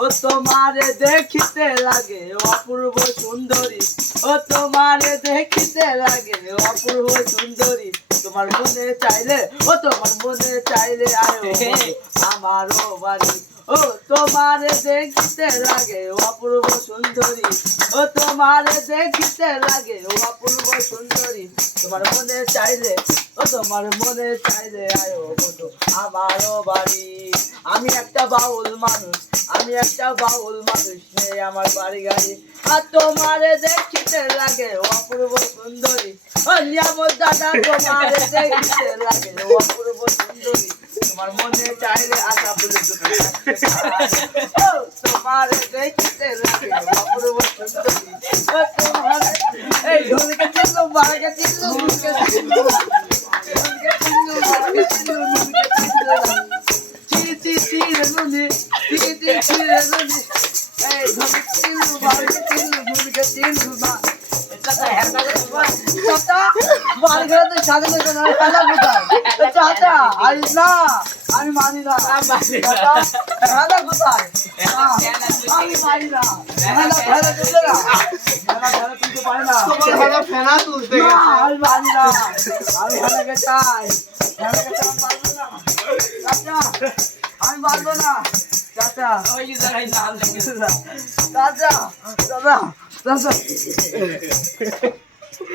ও তোমারে দেখিতে লাগে অপূর্ব সুন্দরী। ও তোমারে দেখিতে লাগে অপূর্ব সুন্দরী। তোমার মনে চাইলে ও তোমার মনে চাইলে আয়ো আমারও বাড়ি। ও তোমারে দেখিতে লাগে অপূর্ব সুন্দরী। ও তোমারে দেখিতে লাগে অপূর্ব সুন্দরী। তোমার মনে চাইলে ও তোমার মনে চাইলে আয়ো বন্ধু আমারও বাড়ি। আমি একটা বাউল মানুষ, আমি একটা বাউল মানুষ নেই আমার বাড়ি গাড়ি। আর তোমারে দেখিতে লাগে, অপূর্ব সুন্দরী। ও দাদা, তোমারে দেখিতে লাগে, অপূর্ব সুন্দরী। তোমার মনে চাইলে আশা বলে তোমারে দেখিতে লাগে, অপূর্ব সুন্দরী। তোমারে এই ঢোলকে চিনলো বারকে চিনলো আমি মানি না চাচা খেলা কোথায় না, আমি মানি না খেলা খেলা তুলতে না খেলা খেলা তুলতে পারে না তোমার ভালো ফেনা তুলতে না, গেছে আমি মানি না আমি খেলাকে চাই খেলাকে চাই আমি পারবো না চাচা আমি পারব না চাচা চাচা চাচা চাচা